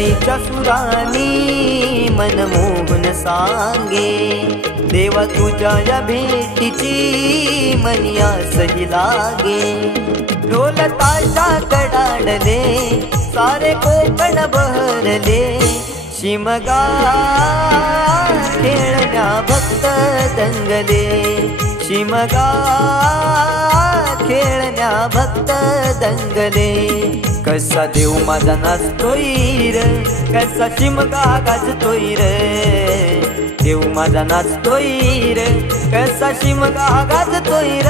शरणाईच्या सुरानी मनमोहन सांगे देवा तुझ्या या भेटीची मनी आसही लागे ढोल ताशा कडाडले सारे कोकण बहरले शिमगा खेळण्या भक्त दंगले शिमगा खेळण्या भक्त दंगले कसा देव माझा नाचतोय र कसा शिमगा गाजतोय र देव माझा नाचतोय र कसा शिमगा गाजतोय र